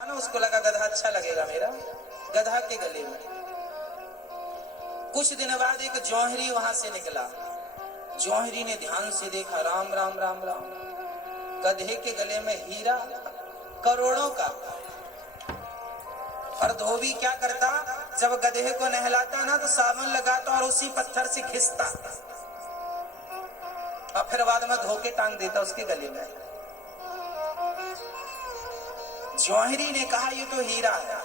ना उसको लगा गधा अच्छा लगेगा मेरा, गधा के गले में। कुछ दिन बाद एक जौहरी वहां से निकला। जौहरी ने ध्यान से देखा, राम राम राम राम, गधे के गले में हीरा करोड़ों का। और धोबी क्या करता, जब गधे को नहलाता ना तो साबुन लगाता और उसी पत्थर से घिसता और फिर बाद में धोके टांग देता उसके गले में। जौहरी ने कहा ये तो हीरा है।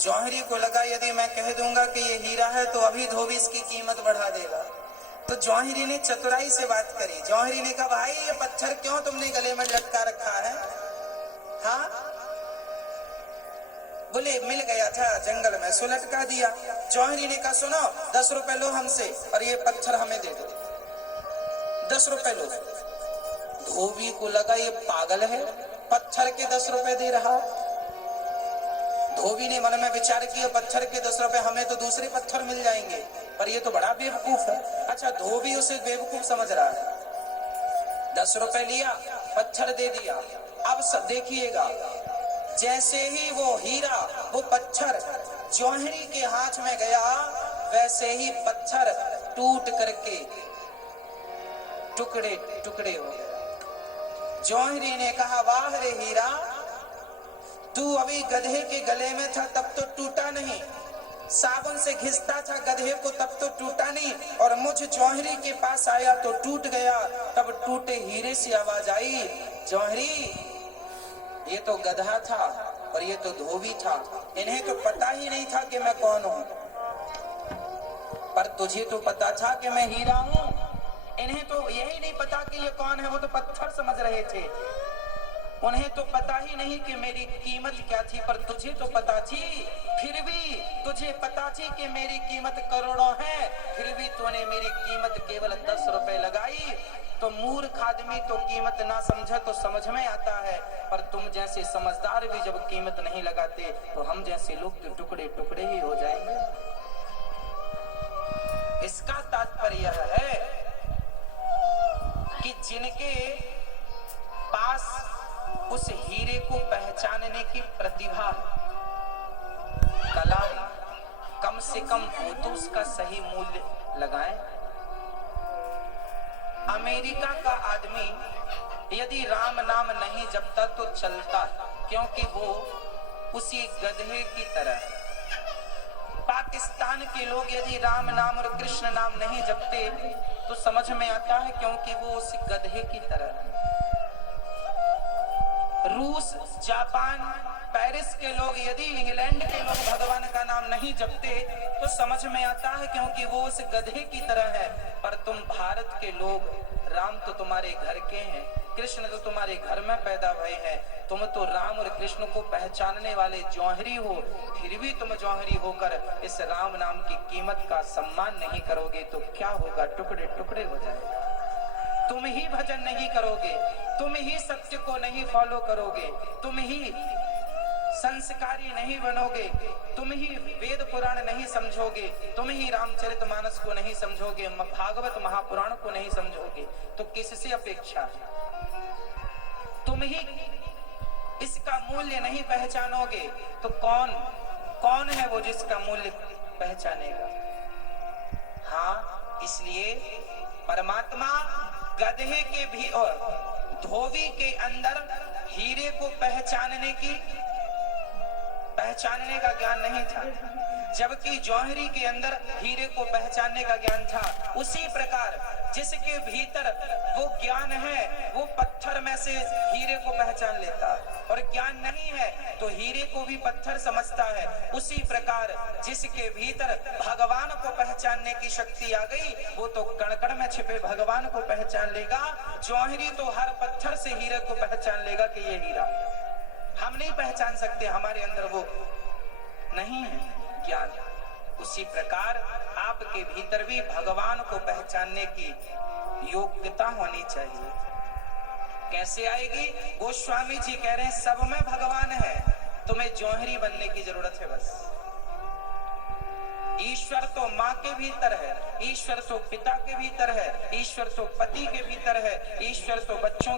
जौहरी को लगा यदि मैं कह दूंगा कि ये हीरा है तो अभी धोबी इसकी कीमत बढ़ा देगा। तो जौहरी ने चतुराई से बात करी। जौहरी ने कहा, भाई ये पत्थर क्यों तुमने गले में लटका रखा है? हाँ, बोले मिल गया था जंगल में, सो लटका दिया। जौहरी ने कहा, सुनो 10 रुपए लो हमसे और ये पत्थर हमें दे दो, 10 रुपए लो। धोबी को लगा ये पागल है, पत्थर के 10 रुपए दे रहा। धोबी ने मन में विचार किया, पत्थर के 10 रुपए, हमें तो दूसरे पत्थर मिल जाएंगे, पर ये तो बड़ा बेवकूफ है। अच्छा, धोबी उसे बेवकूफ समझ रहा है। 10 रुपए लिया, पत्थर दे दिया। अब सब देखिएगा, जैसे ही वो हीरा, वो पत्थर जौहरी के हाथ में गया, वैसे ही पत्थर टूट करके टुकड़े टुकड़े हो गए। जौहरी ने कहा, वाह रे हीरा, तू अभी गधे के गले में था तब तो टूटा नहीं, साबुन से घिसता था गधे को तब तो टूटा नहीं, और मुझ जौहरी के पास आया तो टूट गया। तब टूटे हीरे से आवाज आई, जौहरी ये तो गधा था और ये तो धोबी था, इन्हें तो पता ही नहीं था कि मैं कौन हूं, पर तुझे तो पता था कि मैं हीरा हूं। इन्हें तो यही नहीं पता कि ये कौन है, वो तो पत्थर समझ रहे थे। उन्हें तो पता ही नहीं कि मेरी कीमत क्या थी, पर तुझे तो पता थी। फिर भी तुझे पता थी कि मेरी कीमत करोड़ों है, फिर भी तूने मेरी कीमत केवल 10 रुपए लगाई। तो मूर्ख आदमी तो कीमत ना समझे तो समझ में आता है, पर तुम जैसे समझदार भी जब कीमत नहीं लगाते तो हम जैसे लोग तो टुकड़े टुकड़े ही हो जाएंगे। इसका तात्पर्य है कि जिनके पास उस हीरे को पहचानने की प्रतिभा है, कला है, कम से कम वो तो उसका सही मूल्य लगाएं। अमेरिका का आदमी यदि राम नाम नहीं जपता तो चलता, क्योंकि वो उसी गधे की तरह है। पाकिस्तान के लोग यदि राम नाम और कृष्ण नाम नहीं जपते तो समझ में आता है, क्योंकि वो उस गधे की तरह है। रूस, जापान, पेरिस के लोग यदि इंग्लैंड के लोग भगवान का नाम नहीं जपते तो समझ में आता है, क्योंकि वो उस गधे की तरह है। पर तुम भारत के लोग, राम तो तुम्हारे घर के हैं, कृष्ण तो तुम्हारे घर में पैदा हुए हैं, तुम तो राम और कृष्ण को पहचानने वाले जौहरी हो, फिर भी तुम जौहरी होकर इस राम नाम की कीमत का सम्मान नहीं करोगे तो क्या होगा? टुकड़े टुकड़े हो जाएगा। तुम ही भजन नहीं करोगे, तुम ही सत्य को नहीं फॉलो करोगे, तुम ही संस्कारी नहीं बनोगे, तुम ही वेद पुराण नहीं समझोगे, तुम ही रामचरितमानस को नहीं समझोगे, भागवत महापुराण को नहीं समझोगे, तो किससे अपेक्षा है? तुम ही इसका मूल्य नहीं पहचानोगे तो कौन है वो जिसका मूल्य पहचानेगा? हाँ, इसलिए परमात्मा गधे के भी और धोबी के अंदर हीरे को पहचानने का ज्ञान नहीं था, जबकि जौहरी के अंदर हीरे को पहचानने का ज्ञान था। उसी प्रकार जिसके भीतर वो ज्ञान है वो पत्थर में से हीरे को पहचान लेता है, और ज्ञान नहीं है तो हीरे को भी पत्थर समझता है। उसी प्रकार जिसके भीतर भगवान को पहचानने की शक्ति आ गई वो तो कण कण में छिपे भगवान को पहचान लेगा। जौहरी तो हर पत्थर से हीरे को पहचान लेगा कि ये हीरा। हम नहीं पहचान सकते, हमारे अंदर वो नहीं है ज्ञान। उसी प्रकार आपके भीतर भी भगवान को पहचानने की योग्यता होनी चाहिए। कैसे आएगी? गोस्वामी जी कह रहे हैं, सब में भगवान है, तुम्हें जौहरी बनने की जरूरत है बस। ईश्वर तो माँ के भीतर है, ईश्वर तो पिता के भीतर है, ईश्वर तो पति के भीतर है, ईश्वर तो बच्चों